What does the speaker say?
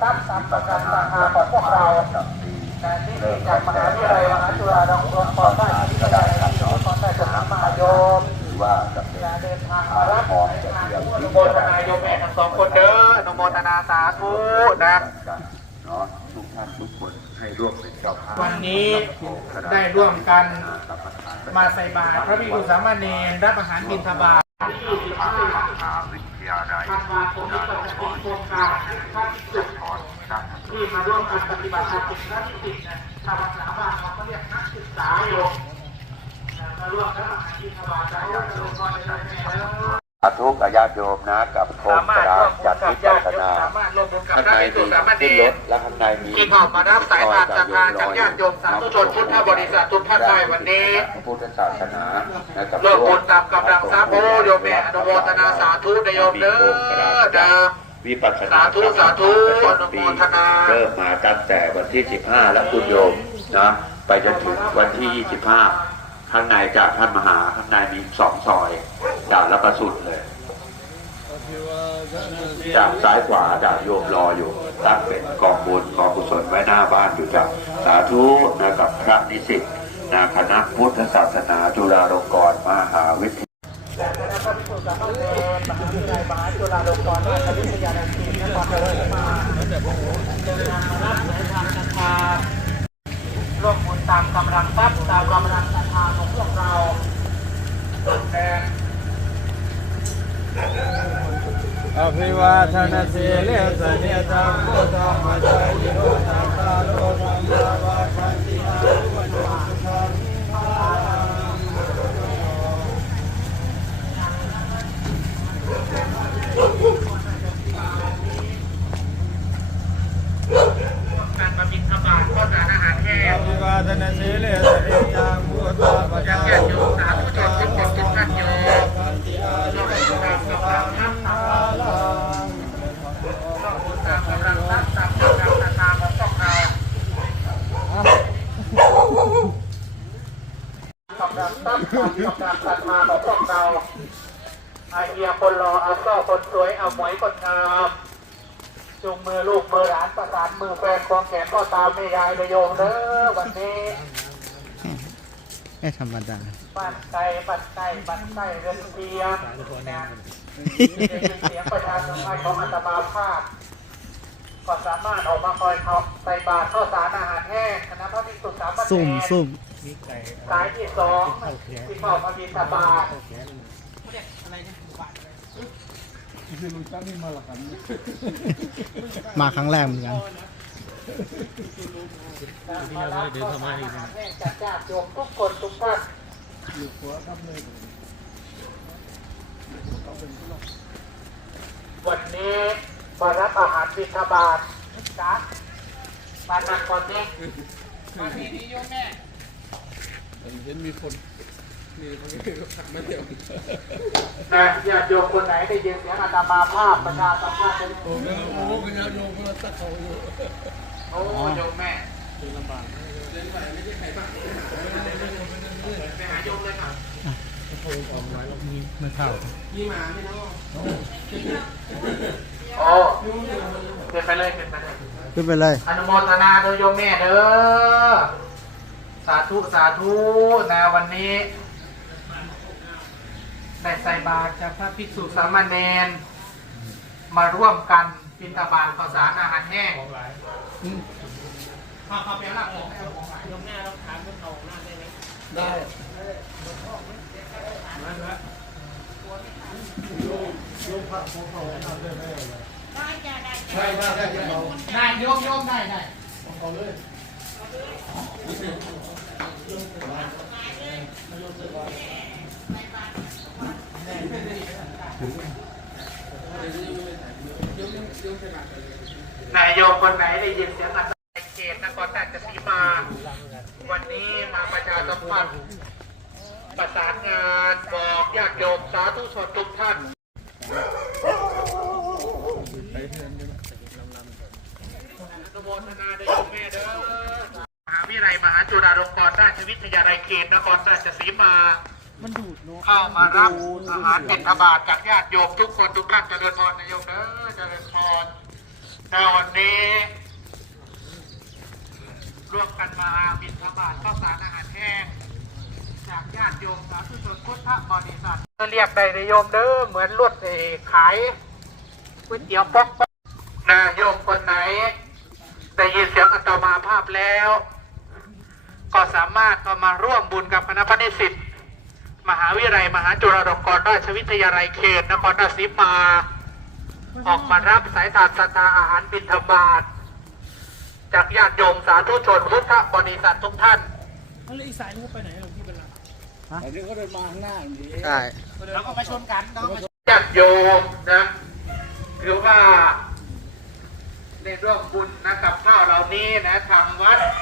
ทรัพย์ตามประกันราคากของพวกเราแต่ที่มีจากมหาวิทยาลัยมหาจุฬาลงกรณ์ก่อนได้ที่ก็ได้ครับก่อนได้สถานมหาโยมหรือว่าจะเดินทางมารับของในทางอนุโมทนาโยมแม่ทั้งสองคนเด้ออนุโมทนาสาธุนะเนาะทุกท่านทุกคนให้ร่วมเป็นเจ้าภาพวันนี้ได้ร่วมกันมาใส่บาตรพระภิกษุสามเณรรับอาหารบิณฑบาตที่25มหาวิทยาธันวาคมนี้ก็จะเป็นโครงการ ที่มาร่วมกันปฏิบัติธรรมเป็นนักศึกษาชาวภาษาบ้านเราก็เรียกนักศึกษาโยมมาร่วมรับอาหารบิณฑบาตจากพระภิกษุสามเณรแล้วสาธุกับญาติโยมนะกับโคมารถการร่วมบุญจัดกับวิปัติสนาข้างในมีขึ้นรถและข้างในมีที่เข้ามารับสายบาตรศรัทธาจากญาติโยมสาธุชนพุทธบริษัททุกท่านได้วันนี้พุทธศาสนาและกับร่วมบุญตามกำลังทรัพย์โอโยมแม่อนุโมทนาสาธุในโยมเด้อเด้อ วิปัสสนาสาธุสาธุอนุโมทนา เริ่มมาตั้งแต่วันที่ 15 แล้วคุณโยมนะไปจนถึงวันที่ 25 ข้างในจากท่านมหาข้างในมีสองซอยจากแล้วก็สุดเลย จากซ้ายขวาจากโยมรออยู่ ตั้งเป็นกองบุญกองกุศลไว้หน้าบ้านอยู่จากสาธุนะกับพระนิสิตนะคณะพุทธศาสนาจุฬาลงกรณ์มหาวิทยาลัยและ คณะพระภิกษุสามเณรมหาวิทยาลัยมหาจุฬาลงกรณราชวิทยาลัยศรีนครราชสีมาเดินทางมารับสายทานศรัทธาร่วมบุญตามกำลังทรัพย์ตามกำลังศรัทธาของพวกเราแต่อภิวาทนาสีเลสเนธรรมโมธมจายโยธรรมตาโลธรรมวาคันติอาวุวโนสุขัง การบำเพ็ญธรรมข้อสารอาหารแห้ อง ภิวาทนาสีเลสเนธรรมโมธรรม จาก จาย ญาติ โย โยมสาธุชนทุกคนทุกท่านโยม คันติอายุ ร่วมบุญตามกำลังทรัพย์ตาม อาลัง ร่วมบุญตามกำลังทรัพย์ตามกำลังศรัทธาของพวกเรากำลังทรัพย์ตามกำลังศรัทธาของพวกเราอาเฮีย คนรออาซ้อคนสวยเอาหมวยคนงามจูงมือลูกมือหลานประสานมือแฟนควงแขนก็ตามแม่ยายระโยงเด้อวันนี้ไม่ธรรมดาบ้านไก่บ้านไก่บ้านไก่เรือนเพียงนะเสียงประชาชนของอัตมาภาพก็สามารถออกมาคอยทำใส่บาตรข้าวสารอาหารแห้งคณะพระภิกษุสามเณรสุ่มสุ่มสายที่สองที่เข้ามาบิณฑบาต มาครั้งแรกเหมือนกันมารับข้าวสารอาหารแห้งจากญาติโยมทุกคนทุกท่านวันนี้มารับอาหารบิณฑบาตจ้ามานั่งก่อนนี้มาที่นี่โยมแม่เห็นมีคน นี่เขาก็ขับมาเดียวนะญาติโยมคนไหนได้ยินเสียงอาตมาภาพประชาสัมพันธ์เป็นโอ้โหคุณยายโยมมาตักเขาอยู่โอ้โยมแม่ไปหาโยมเลยค่ะไม่เข้าโอ้เดินไปเลยเดินไปเลยขึ้นไปเลยอนุโมทนาโดยโยมแม่เด้อสาธุสาธุนะวันนี้ ได้ใส่บาตรจากพระภิกษุสามเณรมาร่วมกันบิณฑบาตข้าวสารอาหารแห้งข้าวข้าวเปียกหลักของให้ของหลายโยมแม่เราถามเรื่องเอาหน้าได้ไหมได้ได้ได้ได้ได้เอาได้โยมโยมได้ได้เอาเลย นายโยมคนไหนได้ยินเสียงอัศในเขตนครราชสีมา วันนี้มาประชาสัมพันธ์ประสานงานบอกญาติโยมสาธุชนทุกท่านอนุโมทนาด้แม่เด้อมหาวิทยาลัยมหาจุฬาลงกรณราชวิทยาลัยเขตนครราชสีมา มันดูดเข้ามารับอาหารเป็นทบาทจากญาติโยมทุกคนทุกท่านเจริญพรนะโยมเด้อเจริญพรในวันนี้ร่วมกันมาบิณฑบาตข้าวสารอาหารแห้งจากญาติโยมสาธุชนพุทธบริษัทก็เรียกได้ในโยมเด้อเหมือนรถเอขายก๋วยเตี๋ยวป๊อกป๊อกนะโยมคนไหนได้ยินเสียงอัตมาภาพแล้ว ก็สามารถก็มาร่วมบุญกับคณะพระนิสิตม หาวิทยาลัยมหาจุฬาลงกรณราชวิทยาลัยเขตนครราชสีมา ออกมารับสายทานสตาอาหารบิณฑบาตจากญาติโยมสาธุชนพุทธบริษัททุกท่านแล้วอีกสายนึงไปไหนหลวงพี่เป็นไรแต่นี่เขาเดินมาข้างหน้าอย่างนี้ใช่แล้วก็มาชนกันแล้วก็มาญาติโยมนะถือว่าในร่วมบุญนะกับข้าวเหล่านี้นะทางวัดคณะ